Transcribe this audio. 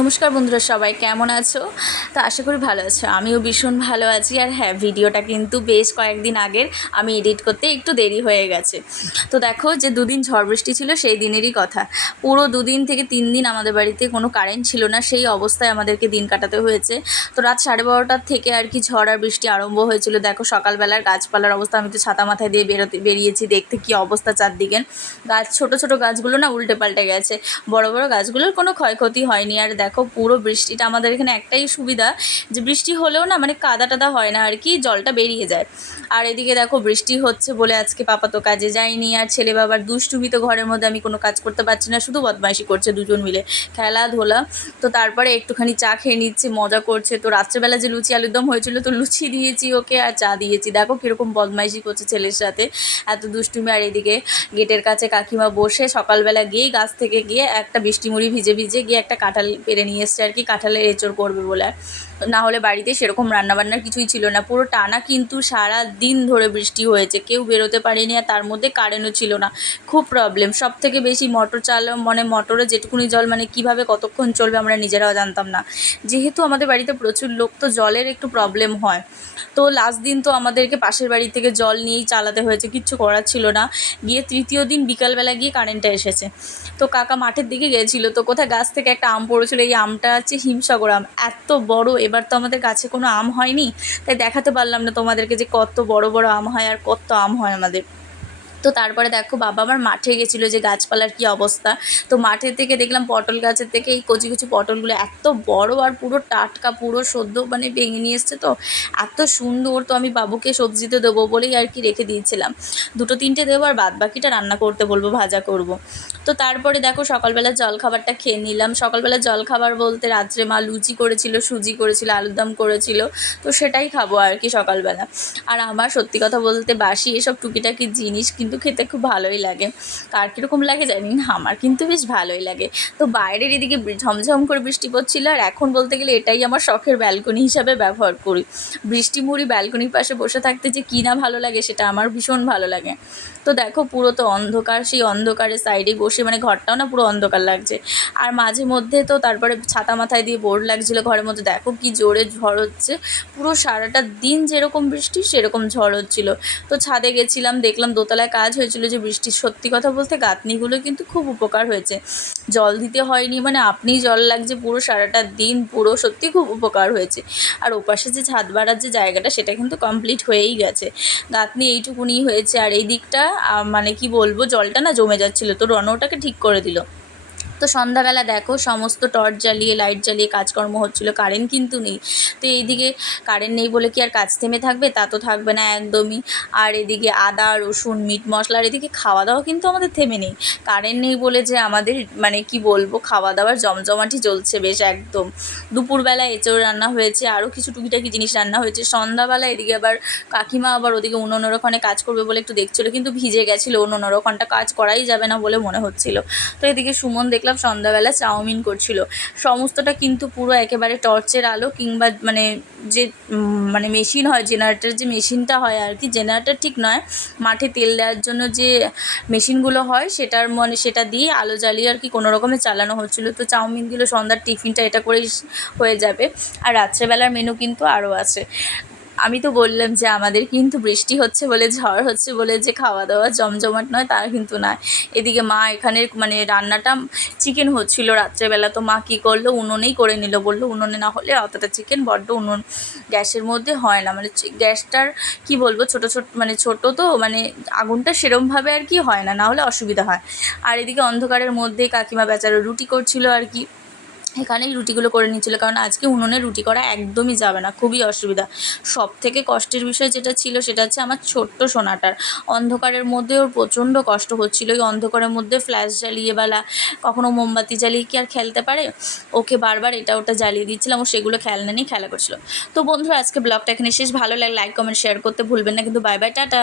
নমস্কার বন্ধুরা সবাই, কেমন আছো? তো আশা করি ভালো আছো, আমিও ভীষণ ভালো আছি। আর হ্যাঁ ভিডিওটা কিন্তু বেশ কয়েকদিন আগের, আমি এডিট করতে একটু দেরি হয়ে গেছে। তো দেখো যে দুদিন ঝড় বৃষ্টি ছিল, সেই দিনেরই কথা। পুরো দুদিন থেকে তিন দিন আমাদের বাড়িতে কোনো কারেন্ট ছিল না, সেই অবস্থায় আমাদেরকে দিন কাটাতে হয়েছে। তো রাত সাড়ে বারোটার থেকে আর কি ঝড় আর বৃষ্টি আরম্ভ হয়েছিল। দেখো সকালবেলার গাছপালার অবস্থা, আমি তো ছাতা মাথায় দিয়ে বেরোতে, বেরিয়েছি দেখতে কি অবস্থা চারদিকে। গাছ, ছোট ছোট গাছগুলো না উল্টে পাল্টে গেছে। বড় বড় গাছগুলোর কোনো ক্ষয়ক্ষতি হয়নি। আর দেখো, পুরো বৃষ্টিটা আমাদের এখানে একটাই সুবিধা যে বৃষ্টি হলেও না মানে কাদা টাদা হয় না আর কি, জলটা বেরিয়ে যায়। আর এদিকে দেখো, বৃষ্টি হচ্ছে বলে আজকে পাপা তো কাজে যায়নি আর ছেলে বাবার দুষ্টুমি তো ঘরের মধ্যে আমি কোনো কাজ করতে পারছি না, শুধু বদমাইশি করছে দুজন মিলে। খেলাধুলা। তো তারপরে একটুখানি চা খেয়ে নিচ্ছে, মজা করছে। তো রাত্রেবেলা যে লুচি আলুর দম হয়েছিল, তো লুচি দিয়েছি ওকে আর চা দিয়েছি। দেখো কীরকম বদমাইশি করছে ছেলের সাথে, এত দুষ্টুমি। আর এদিকে গেটের কাছে কাকিমা বসে সকালবেলা গিয়ে গাছ থেকে গিয়ে একটা বৃষ্টি মুড়ি ভিজে ভিজে গিয়ে একটা কাঁঠাল পেরে নিয়ে এসছে আর কি, কাঁঠালের এঁচড় করবে বলে। না হলে বাড়িতে সেরকম রান্নাবান্নার কিছুই ছিল না। পুরো টানা কিন্তু সারা দিন ধরে বৃষ্টি হয়েছে, কেউ বেরোতে পারেনি আর তার মধ্যে কারেন্টও ছিল না। খুব প্রবলেম সব থেকে বেশি মোটর চাল মানে মোটরে যেটুকুনি জল মানে কীভাবে কতক্ষণ চলবে আমরা নিজেরাও জানতাম না। যেহেতু আমাদের বাড়িতে প্রচুর লোক, তো জলের একটু প্রবলেম হয়। তো লাস্ট দিন তো আমাদেরকে পাশের বাড়ি থেকে জল নিয়েই চালাতে হয়েছে, কিচ্ছু করার ছিল না। গিয়ে তৃতীয় দিন বিকালবেলা গিয়ে কারেন্টটা এসেছে। তো কাকা মাঠের দিকে গিয়েছিল তো কোথায় গাছ থেকে একটা আম পড়েছিল এই আমটা আছে হিমসাগর আম। এত বড়, এবার তো আমাদের কাছে কোনো আম হয়নি, তাই দেখাতে পারলাম না তোমাদেরকে যে কত বড় বড় আম হয় আর কত আম হয় আমাদের। তো তারপরে দেখো বাবা আমার মাঠে গেছিল যে গাছপালার কি অবস্থা। তো মাঠের থেকে দেখলাম পটল গাছের থেকে এই কচি কচি পটলগুলো এত বড় আর পুরো টাটকা, পুরো সদ্য মানে ভেঙে নিয়ে এসছে তো। এত সুন্দর তো আমি বাবুকে সবজিতে দেবো বলেই আর কি রেখে দিয়েছিলাম। দুটো তিনটে দেবো আর বাদ বাকিটা রান্না করতে বলব, ভাজা করব। তো তারপরে দেখো সকালবেলা জলখাবারটা খেয়ে নিলাম। সকালবেলা জলখাবার বলতে রাত্রে মা লুচি করেছিল, সুজি করেছিল, আলুর দম করেছিল, তো সেটাই খাব আর কি সকালবেলা। আর আমার সত্যি কথা বলতে বাসি এসব টুকিটাকি জিনিস কিন্তু খেতে খুব ভালোই লাগে। কার কীরকম লাগে জানি না, আমার কিন্তু বেশ ভালোই লাগে। তো বাইরের এদিকে ঝমঝম করে বৃষ্টি পড়ছিল আর এখন বলতে গেলে এটাই আমার শখের ব্যালকনি হিসাবে ব্যবহার করি। বৃষ্টি মুড়ি ব্যালকনির পাশে বসে থাকতে যে কী না ভালো লাগে সেটা আমার ভীষণ ভালো লাগে। তো দেখো পুরো তো অন্ধকার, সেই অন্ধকারের সাইডে বসে মানে ঘরটাও না পুরো অন্ধকার লাগছে। আর মাঝে মধ্যে তো তারপরে ছাতা মাথায় দিয়ে বোর্ড লাগছিল ঘরের মধ্যে, দেখো কি জোরে ঝড় হচ্ছে। পুরো সারাটা দিন যেরকম বৃষ্টি সেরকম ঝড় হচ্ছিল। তো ছাদে গেছিলাম, দেখলাম দোতলায় কাজ হয়েছিল যে বৃষ্টির সত্যি কথা বলতে গাঁথনিগুলো কিন্তু খুব উপকার হয়েছে। জল দিতে হয়নি মানে আপনিই জল লাগছে পুরো সারাটা দিন, পুরো সত্যি খুব উপকার হয়েছে। আর ওপাশে যে ছাদ বাড়ার যে জায়গাটা, সেটা কিন্তু কমপ্লিট হয়েই গেছে। গাঁথনি এইটুকুনি হয়েছে। আর এই দিকটা মানে কি বলব, জলটা না জমে যাচ্ছিল, তো রণ ওটাকে ঠিক করে দিল। তো সন্ধ্যাবেলা দেখো, সমস্ত টর্চ জ্বালিয়ে লাইট জ্বালিয়ে কাজকর্ম হচ্ছিল কারেন্ট কিন্তু নেই। তো এইদিকে কারেন্ট নেই বলে কি আর কাজ থেমে থাকবে? তা তো থাকবে না একদমই। আর এদিকে আদা, রসুন মিট মশলা, আর এদিকে খাওয়া দাওয়া কিন্তু আমাদের থেমে নেই। কারেন্ট নেই বলে যে আমাদের মানে কি বলব খাওয়া দাওয়ার জমজমাটি চলছে বেশ একদম। দুপুরবেলা এঁচড় রান্না হয়েছে, আরও কিছু টুকিটাকি জিনিস রান্না হয়েছে। সন্ধ্যাবেলা এদিকে আবার কাকিমা আবার ওদিকে উনুনের ওখানে কাজ করবে বলে একটু দেখছিলো, কিন্তু ভিজে গেছিল। উনুনের ওখানটা কাজ করাই যাবে না বলে মনে হচ্ছিল। তো এদিকে সুমন দেখলাম সন্ধ্যাবেলা চাউমিন করছিল। সমস্তটা কিন্তু পুরো একেবারে টর্চের আলো কিংবা মানে যে মানে মেশিন হয় জেনারেটর যে মেশিনটা হয় আর কি জেনারেটর ঠিক নয়, মাঠে তেল দেওয়ার জন্য যে মেশিনগুলো হয় সেটার মানে সেটা দিয়ে আলো জ্বালিয়ে আর কি কোনো রকমে চালানো হচ্ছিল। তো চাউমিনগুলো সন্ধ্যার টিফিনটা এটা করেই হয়ে যাবে। আর রাত্রেবেলার মেনু কিন্তু আরও আছে। আমি তো বললাম যে আমাদের কিন্তু বৃষ্টি হচ্ছে বলে, ঝড় হচ্ছে বলে যে খাওয়া দাওয়া জমজমাট নয় তা কিন্তু নয়। এদিকে মা এখানে মানে রান্নাটা চিকেন হচ্ছিল রাত্রেবেলা, তো মা কী করল? উনুনেই করে নিল, বলল উনুনে না হলে অতটা চিকেন বড্ড উনুন গ্যাসের মধ্যে হয় না। মানে গ্যাসটার কি বলব, ছোটো ছোট মানে ছোটো তো মানে আগুনটা সেরমভাবে আর কি হয় না না হলে অসুবিধা হয়। আর এদিকে অন্ধকারের মধ্যে কাকিমা বেচারা রুটি করছিল আর কি। এখানেই রুটিগুলো করে নিচ্ছিল কারণ আজকে উনুনে রুটি করা একদমই যাবে না, খুবই অসুবিধা। সব থেকে কষ্টের বিষয় যেটা ছিল সেটা হচ্ছে আমার ছোট্ট সোনাটার। অন্ধকারের মধ্যে ওর প্রচণ্ড কষ্ট হচ্ছিল, ওই অন্ধকারের মধ্যে ফ্ল্যাশ জ্বালিয়ে বেলা, কখনো মোমবাতি জ্বালিয়ে কি আর খেলতে পারে? ওকে বারবার এটা ওটা জ্বালিয়ে দিচ্ছিলাম, ও সেগুলো খেলনা নিয়ে খেলা করছিল। তো বন্ধুরা, আজকে ব্লগটা এখানে শেষ, ভালো লাগে লাইক কমেন্ট শেয়ার করতে ভুলবেন না, কিন্তু বাই বাই টাটা।